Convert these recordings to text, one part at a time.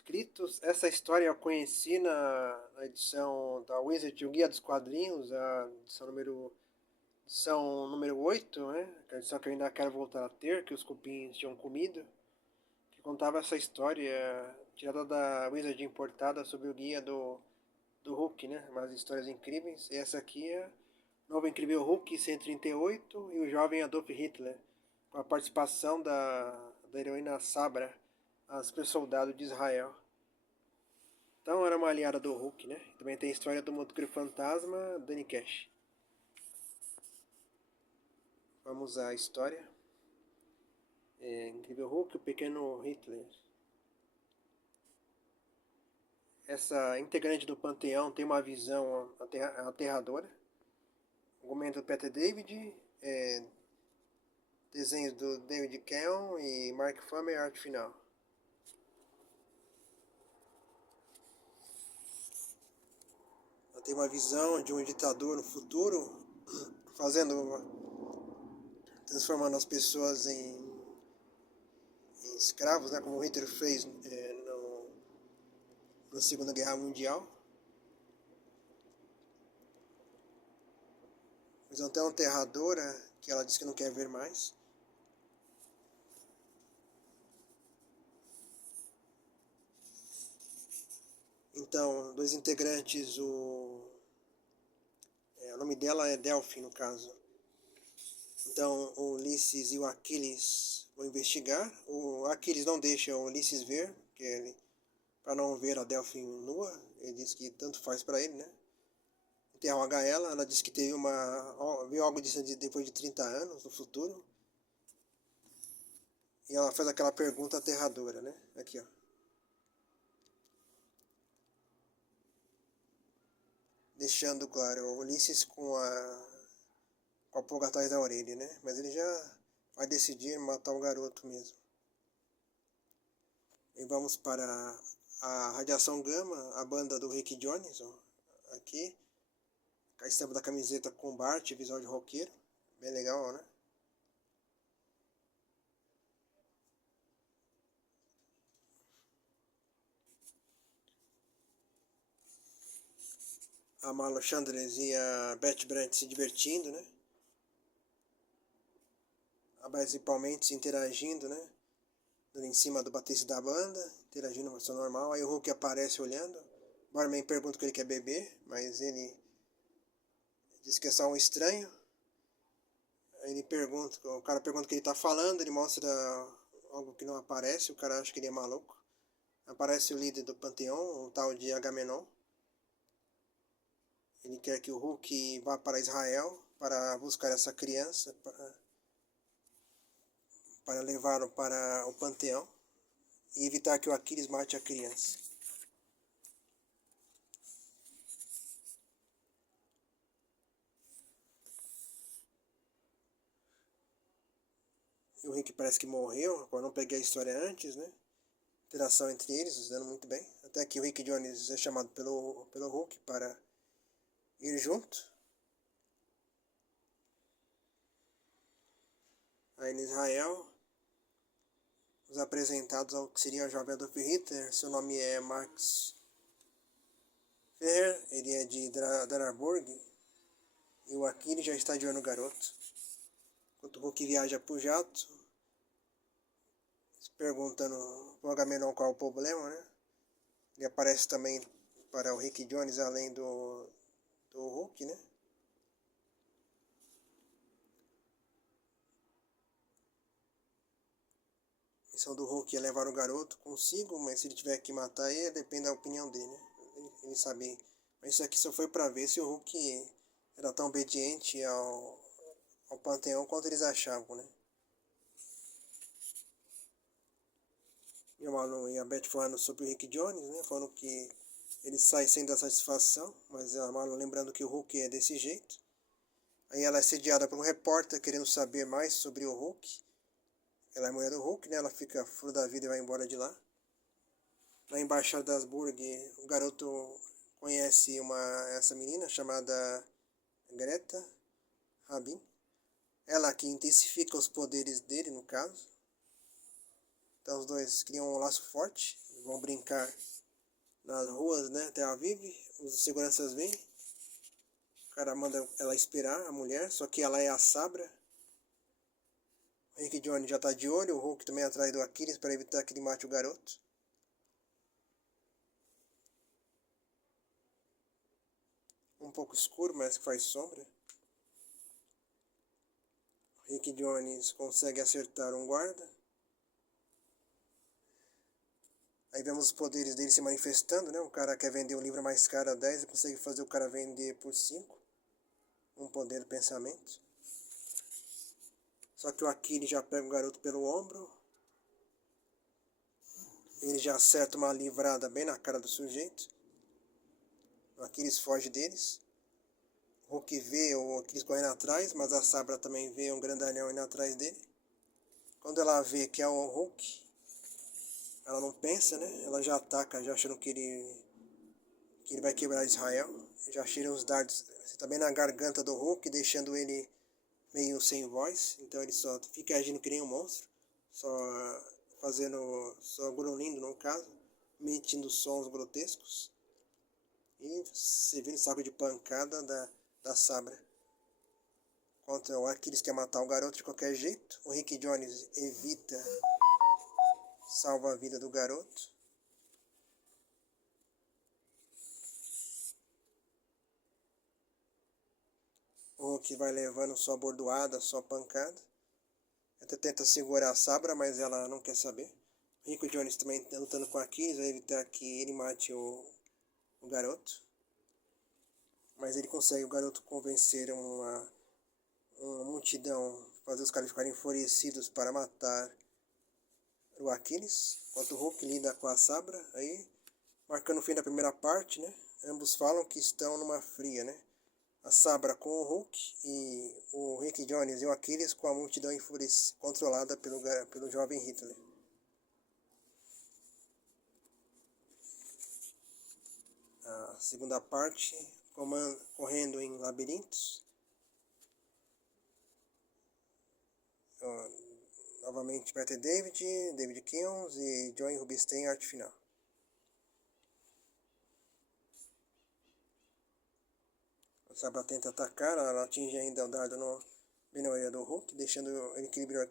inscritos. Essa história eu conheci na edição da Wizard, o Guia dos Quadrinhos, a edição número 8, né? Que é a edição que eu ainda quero voltar a ter, que os cupins tinham comido, que contava essa história tirada da Wizard importada sobre o guia do Hulk, né? Umas histórias incríveis. E essa aqui é o Novo Incrível Hulk 138 e o Jovem Adolf Hitler, com a participação da heroína Sabra, a super soldado de Israel. Então era uma aliada do Hulk, né? Também tem a história do motoqueiro fantasma, Danny Cash. Vamos à história. Incrível Hulk, o pequeno Hitler. Essa integrante do panteão tem uma visão aterradora. Argumento do Peter David, desenhos do David Caon e Mark Farmer, arte final. Ela tem uma visão de um ditador no futuro, transformando as pessoas em escravos, né, como o Hitler fez na Segunda Guerra Mundial. Visão tão aterradora que ela diz que não quer ver mais. Então, dois integrantes, o nome dela é Delphi, no caso. Então, o Ulisses e o Aquiles vão investigar. O Aquiles não deixa o Ulisses ver, para não ver a Delphi nua. Ele diz que tanto faz para ele, né? Interroga ela diz que viu algo disso depois de 30 anos no futuro. E ela faz aquela pergunta aterradora, né? Aqui, ó. Deixando claro, o Ulisses com a pulga atrás da orelha, né? Mas ele já vai decidir matar o garoto mesmo. E vamos para a Radiação Gama, a banda do Rick Jones, ó, aqui. A estampa da camiseta com Bart, visual de roqueiro. Bem legal, né? A Marlon Chandler e a Beth Brandt se divertindo, né? Principalmente se interagindo, né? Em cima do baterista da banda, interagindo uma pessoa normal. Aí o Hulk aparece olhando. O barman pergunta o que ele quer beber, mas ele diz que é só um estranho. Aí o cara pergunta o que ele tá falando, ele mostra algo que não aparece, o cara acha que ele é maluco. Aparece o líder do panteão, um tal de Agamenon. Ele quer que o Hulk vá para Israel para buscar essa criança, para levá-lo para o panteão e evitar que o Aquiles mate a criança. E o Rick parece que morreu, eu não peguei a história antes, né? Interação entre eles, dando muito bem. Até que o Rick Jones é chamado pelo Hulk para ir junto. Aí em Israel, os apresentados ao que seria o jovem Adolf Hitler. Seu nome é Max Ferrer, ele é de Dararburg. E o Aquiles já está de olho no garoto. Enquanto o Hulk viaja pro jato, perguntando pro Agamenon qual é o problema, né? Ele aparece também para o Rick Jones, além do Hulk, né? A missão do Hulk é levar o garoto consigo, mas se ele tiver que matar ele, depende da opinião dele, né? Ele sabe. Mas isso aqui só foi para ver se o Hulk era tão obediente ao Panteão quanto eles achavam, né? E o Marlon e a Beth falando sobre o Rick Jones, né? Falando que ele sai sem dar satisfação, mas a Marlon lembrando que o Hulk é desse jeito. Aí ela é sediada por um repórter querendo saber mais sobre o Hulk. Ela é mulher do Hulk, né? Ela fica fora da vida e vai embora de lá. Na embaixada das Burg, o garoto conhece essa menina chamada Greta Rabin. Ela que intensifica os poderes dele, no caso. Então os dois criam um laço forte, vão brincar nas ruas, né? Tel Aviv, os seguranças vêm, o cara manda ela esperar, a mulher, só que ela é a Sabra. O Rick Johnny já tá de olho, o Hulk também atrás do Aquiles para evitar que ele mate o garoto. Um pouco escuro, mas que faz sombra. O Rick Jones consegue acertar um guarda. Aí vemos os poderes dele se manifestando, né? O cara quer vender um livro mais caro a 10 e consegue fazer o cara vender por 5. Um poder do pensamento. Só que o Aquiles já pega o garoto pelo ombro. Ele já acerta uma livrada bem na cara do sujeito. O Aquiles foge deles. O Hulk vê o Aquiles correndo atrás, mas a Sabra também vê um grandalhão indo atrás dele. Quando ela vê que é o Hulk, ela não pensa, né? Ela já ataca, já achando que ele vai quebrar Israel. Já tira uns dardos também na garganta do Hulk, deixando ele meio sem voz. Então ele só fica agindo que nem um monstro. Só grunhindo no caso, emitindo sons grotescos. E servindo saco de pancada da Sabra. Contra o Aquiles quer matar o garoto de qualquer jeito. O Rick Jones evita, salva a vida do garoto. O Hulk vai levando só bordoada, só pancada. Até tenta segurar a Sabra, mas ela não quer saber. O Rick Jones também tá lutando com a Aquiles, vai evitar que ele mate o garoto. Mas ele consegue o garoto convencer uma multidão, fazer os caras ficarem enfurecidos para matar o Aquiles. Enquanto o Hulk lida com a Sabra, aí marcando o fim da primeira parte, né? Ambos falam que estão numa fria, né? A Sabra com o Hulk e o Rick Jones e o Aquiles com a multidão enfurecida, controlada pelo jovem Hitler. A segunda parte, correndo em labirintos. Novamente Peter David Kills e John Rubinstein, arte final. A Sabra tenta atacar, ela atinge ainda o dardo bem na orelha do Hulk, deixando o equilíbrio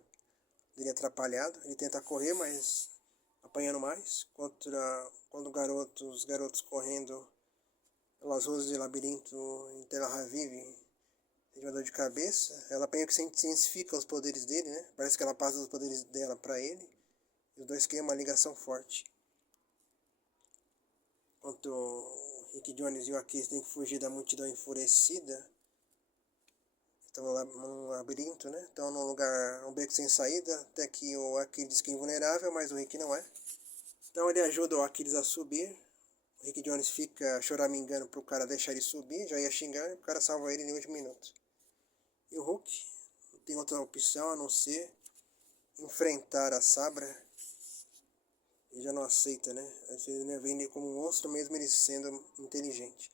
dele atrapalhado. Ele tenta correr, mas apanhando mais. Quando os garotos correndo pelas ruas de labirinto em Tel Aviv, tem uma dor de cabeça. Ela meio que intensifica os poderes dele, né? Parece que ela passa os poderes dela para ele. E os dois criam uma ligação forte. Enquanto o Rick Jones e o Aquiles têm que fugir da multidão enfurecida, estão num labirinto, né? Estão num beco sem saída, até que o Aquiles que é invulnerável, mas o Rick não é. Então ele ajuda o Aquiles a subir. O Rick Jones fica choramingando pro cara deixar ele subir, já ia xingar, e o cara salva ele no último minuto. E o Hulk não tem outra opção a não ser enfrentar a Sabra. Ele já não aceita, né? Ele vem como um monstro mesmo ele sendo inteligente.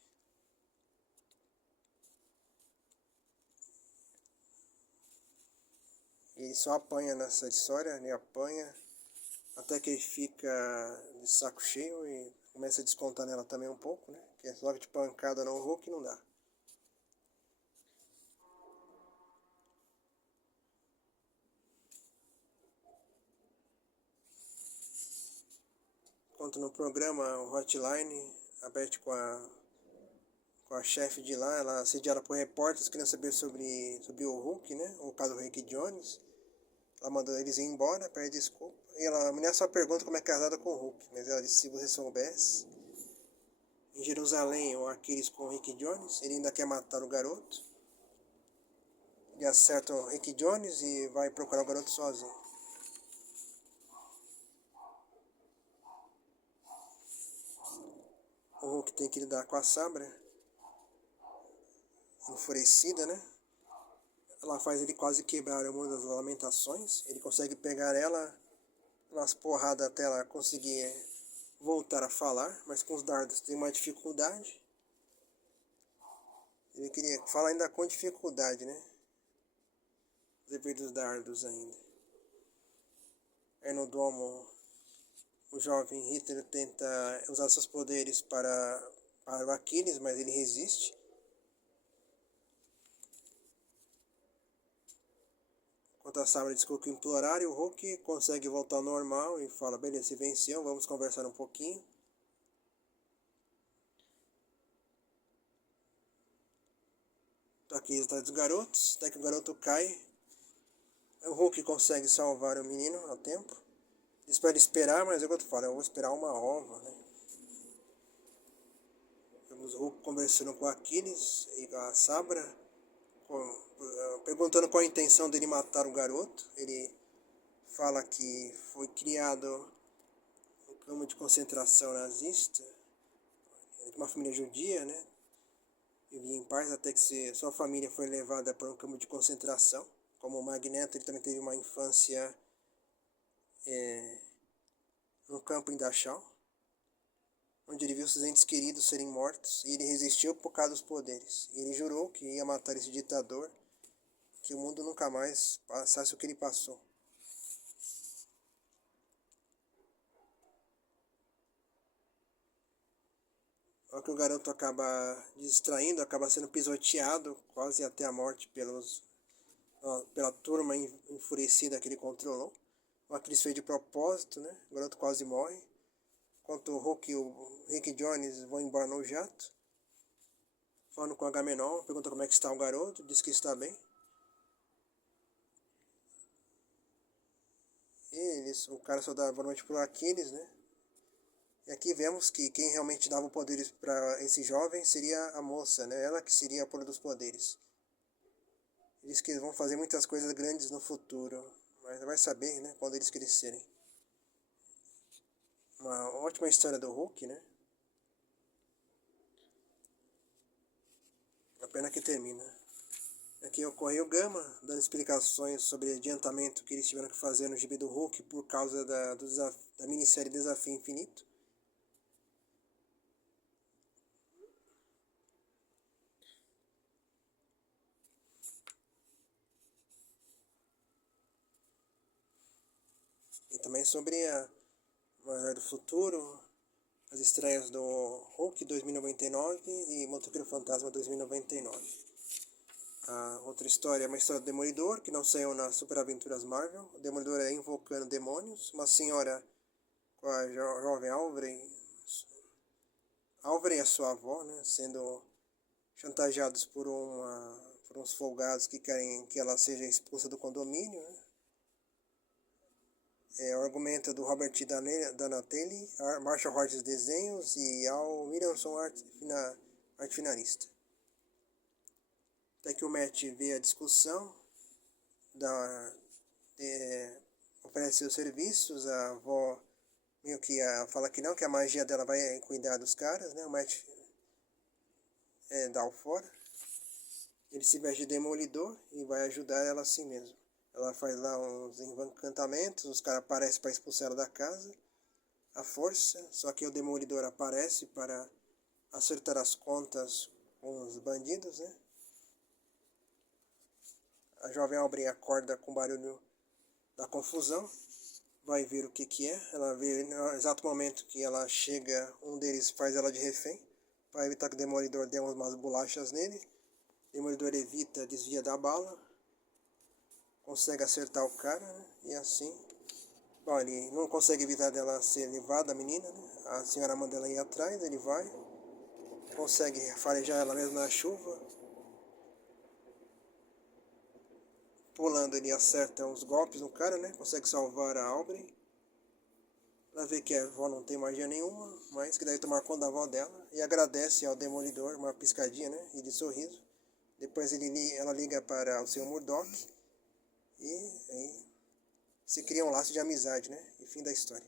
Ele só apanha nessa história, ele apanha até que ele fica de saco cheio e começa a descontar nela também um pouco, né? Que é só de pancada no Hulk não dá. Enquanto no programa, o Hotline, a Beth com a chefe de lá, ela assediada por repórteres querendo saber sobre o Hulk, né? O caso do Rick Jones. Ela mandou eles ir embora, pede desculpa. E a mulher só pergunta como é casada com o Hulk. Mas ela disse, se você soubesse. Em Jerusalém, o Aquiles com o Rick Jones, ele ainda quer matar o garoto. Ele acerta o Rick Jones e vai procurar o garoto sozinho. O Hulk tem que lidar com a Sabra, enfurecida, né? Ela faz ele quase quebrar o muro das lamentações. Ele consegue pegar ela nas porradas até ela conseguir voltar a falar, mas com os dardos tem uma dificuldade. Ele queria falar ainda com dificuldade, né? Devido aos dardos ainda. Aí no domo, o jovem Hitler tenta usar seus poderes para o Aquiles, mas ele resiste. Enquanto a Sabra desculpa implorar, e o Hulk consegue voltar ao normal e fala, beleza, você venceu, vamos conversar um pouquinho. Aqui está dos garotos, até que o garoto cai. O Hulk consegue salvar o menino a tempo. Diz pra ele esperar, mas é o que eu falo, eu vou esperar uma ova, né? Vemos o Hulk conversando com Aquiles e a Sabra, perguntando qual a intenção dele matar o garoto. Ele fala que foi criado no campo de concentração nazista, de uma família judia, né? Vivia em paz até que sua família foi levada para um campo de concentração. Como o Magneto, ele também teve uma infância no campo em Dachau, onde ele viu seus entes queridos serem mortos, e ele resistiu por causa dos poderes. E ele jurou que ia matar esse ditador, que o mundo nunca mais passasse o que ele passou. Só que o garoto acaba distraindo, acaba sendo pisoteado quase até a morte pela turma enfurecida que ele controlou. O Aquiles fez de propósito, né? O garoto quase morre. Enquanto o Hulk e o Rick Jones vão embora no jato, falando com o Agamenon, pergunta como é que está o garoto, diz que está bem. E o cara só dá boa noite pro Aquiles, né? E aqui vemos que quem realmente dava poderes para esse jovem seria a moça, né? Ela que seria a pura dos poderes. Diz que eles vão fazer muitas coisas grandes no futuro, mas vai saber, né? Quando eles crescerem. Uma ótima história do Hulk, né? A pena que termina. Aqui ocorreu o Gama, dando explicações sobre o adiantamento que eles tiveram que fazer no gibi do Hulk por causa da minissérie Desafio Infinito. E também sobre a Herói do Futuro, as estreias do Hulk 2099 e Motoqueiro Fantasma 2099. A outra história é uma história do Demolidor, que não saiu nas Super Aventuras Marvel. O Demolidor é invocando demônios. Uma senhora com a jovem Alvren e a sua avó, né, sendo chantageados por uns folgados que querem que ela seja expulsa do condomínio, né? O argumento do Robert Donatelli, Marshall Hodges desenhos e Al Williamson arte finalista. Até que o Matt vê a discussão, oferece seus serviços, a avó meio que fala que não, que a magia dela vai cuidar dos caras, né? O Matt dá o fora. Ele se veste de demolidor e vai ajudar ela assim mesmo. Ela faz lá uns encantamentos, os caras aparecem para expulsar ela da casa, à força, só que o demolidor aparece para acertar as contas com os bandidos, né? A jovem Aubrey acorda com o barulho da confusão, vai ver o que é. Ela vê no exato momento que ela chega, um deles faz ela de refém, para evitar que o demolidor dê umas bolachas nele. O demolidor evita, desvia da bala, consegue acertar o cara, né? E assim, bom, ele não consegue evitar dela ser levada, a menina, né? A senhora manda ela ir atrás, ele vai, consegue farejar ela mesmo na chuva. Pulando, ele acerta uns golpes no cara, né? Consegue salvar a Aubrey. Ela vê que a avó não tem magia nenhuma, mas que daí tomar conta da avó dela. E agradece ao Demolidor, uma piscadinha, né? E de sorriso. Depois ela liga para o Sr. Murdock. E aí se cria um laço de amizade, né? E fim da história.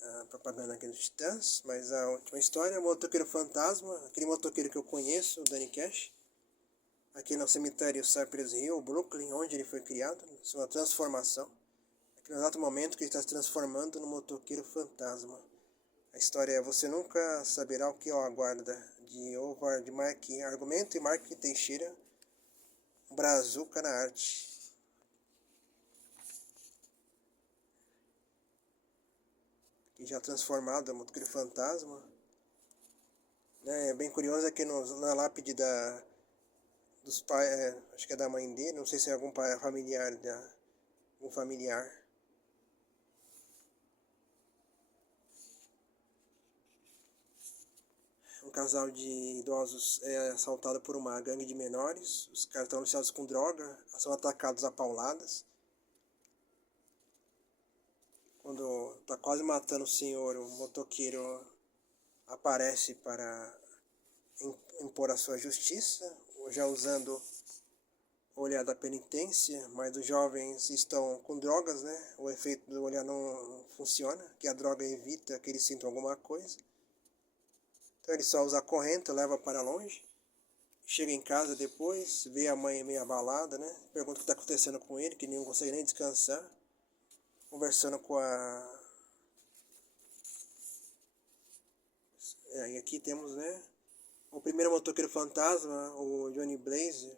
A propaganda aqui dos Titãs, mas a última história é o Motoqueiro Fantasma, aquele motoqueiro que eu conheço, o Danny Cash. Aqui no cemitério Cypress Hill, Brooklyn, onde ele foi criado, sua transformação. Aqui no exato momento que ele está se transformando no motoqueiro fantasma. A história é Você Nunca Saberá o que o aguarda, de Howard Mark Argumento e Mark Teixeira, Brazuca na arte. que já transformado, o motoqueiro fantasma. Né? É bem curioso é que na lápide dos pais, acho que é da mãe dele, não sei se é algum pai familiar, um familiar. Um casal de idosos é assaltado por uma gangue de menores. Os caras estão viciados com droga, são atacados a pauladas. Quando tá quase matando o senhor, o motoqueiro aparece para impor a sua justiça, já usando o olhar da penitência, mas os jovens estão com drogas, né? O efeito do olhar não funciona, que a droga evita que eles sintam alguma coisa. Então ele só usa a corrente, leva para longe. Chega em casa depois, vê a mãe meio abalada, né? Pergunta o que está acontecendo com ele, que não consegue nem descansar. Conversando com a... e aqui temos, né? O primeiro motoqueiro fantasma, o Johnny Blaze,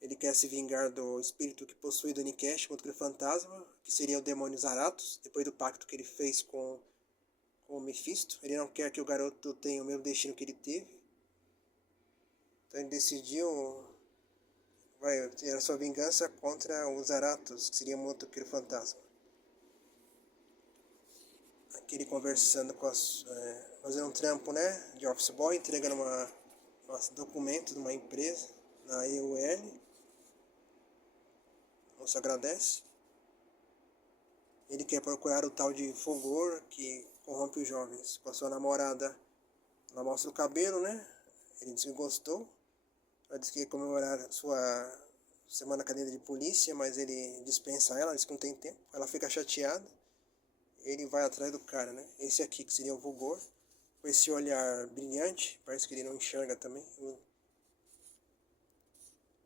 ele quer se vingar do espírito que possui Danny Cash, o motoqueiro fantasma, que seria o demônio Zaratos, depois do pacto que ele fez com o Mephisto. Ele não quer que o garoto tenha o mesmo destino que ele teve. Então ele decidiu vai ter a sua vingança contra os Zaratos, que seria o motoqueiro fantasma. Aqui ele conversando com fazendo um trampo, né, de office boy, entregando um documento de uma empresa na EUL. O moço agradece. Ele quer procurar o tal de Fogor, que corrompe os jovens. Com a sua namorada, ela mostra o cabelo, né? Ele diz que gostou. Ela diz que ia comemorar a sua semana cadeira de polícia, mas ele dispensa ela, diz que não tem tempo. Ela fica chateada. Ele vai atrás do cara, né? Esse aqui, que seria o Fogor, com esse olhar brilhante, parece que ele não enxerga também.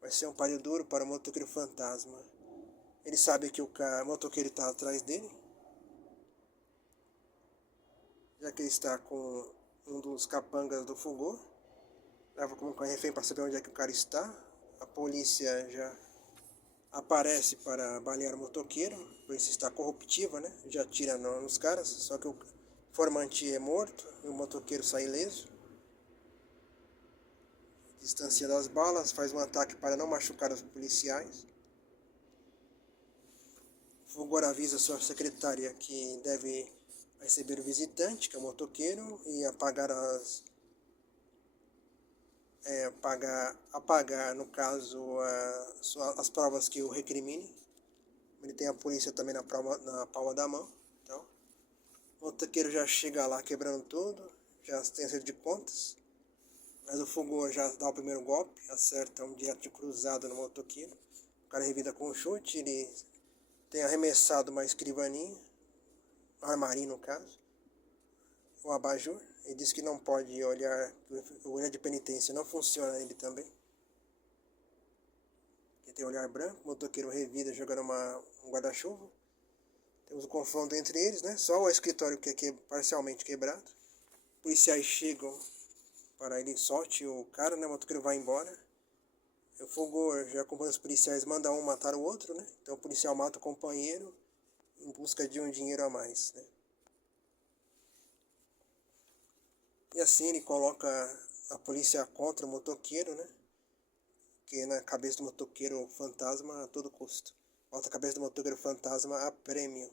Vai ser um páreo duro para o motoqueiro fantasma. Ele sabe que o motoqueiro está atrás dele, já que ele está com um dos capangas do Fogor. Leva como refém para saber onde é que o cara está. A polícia já aparece para balear o motoqueiro, a polícia está corruptiva, né? Já atira nos caras, só que o formante é morto e o motoqueiro sai ileso. Distancia das balas, faz um ataque para não machucar os policiais. Fogor avisa sua secretária que deve receber o visitante, que é o motoqueiro, e apagar no caso, as provas que o recrimine. Ele tem a polícia também na palma da mão. Então, o motoqueiro já chega lá quebrando tudo, já tem acerto de contas. Mas o Fogor já dá o primeiro golpe, acerta um direto de cruzado no motoqueiro. O cara revida com um chute, ele tem arremessado uma escrivaninha, um armarinho no caso, o abajur. Ele diz que não pode olhar, o olhar de penitência não funciona nele também. Ele tem olhar branco, o motoqueiro revida jogando um guarda-chuva. Temos um confronto entre eles, né? Só o escritório que é parcialmente quebrado. Policiais chegam para ele solte o cara, né? O motoqueiro vai embora. O Fogor, já acompanha os policiais, manda um matar o outro, né? Então o policial mata o companheiro em busca de um dinheiro a mais, né? E assim ele coloca a polícia contra o motoqueiro, né? Que na cabeça do motoqueiro fantasma a todo custo. Bota a cabeça do motoqueiro fantasma a prêmio.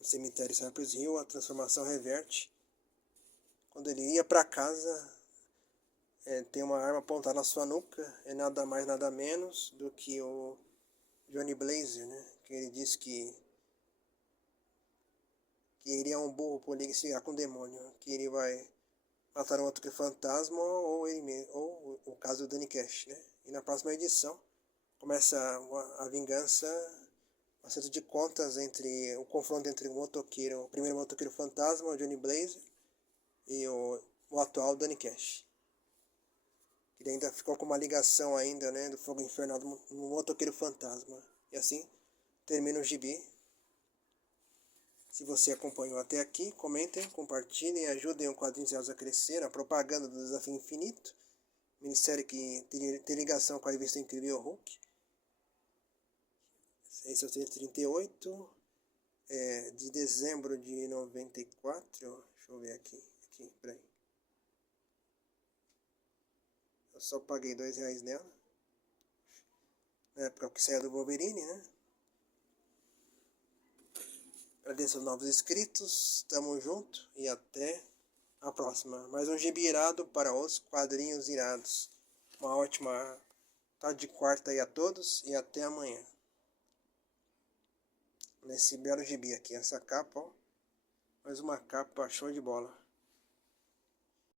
No cemitério Cypress Hill, a transformação reverte. Quando ele ia para casa, tem uma arma apontada na sua nuca. É nada mais, nada menos do que o Johnny Blaze, né? Que ele diz que ele é um burro por ligar com o demônio. Que ele vai matar um outro que fantasma ou ele mesmo, ou o caso do Danny Cash, né? E na próxima edição começa a vingança, um acerto de contas entre o confronto entre o primeiro motoqueiro fantasma, o Johnny Blaze, e o atual Danny Cash. Ele ainda ficou com uma ligação ainda, né, do fogo infernal do motoqueiro fantasma. E assim termina o gibi. Se você acompanhou até aqui, comentem, compartilhem, ajudem o Quadrinhos a crescer, a propaganda do Desafio Infinito, minissérie que tem ligação com a revista Incrível Hulk. Esse é o 38. de dezembro de 94. Deixa eu ver aqui, peraí. Eu só paguei R$2 nela. Na época que saiu do Wolverine, né? Agradeço aos novos inscritos. Tamo junto e até a próxima. Mais um gibi irado para os quadrinhos irados. Uma ótima tarde de quarta aí a todos e até amanhã. Nesse belo gibi aqui, essa capa, ó. Mais uma capa show de bola.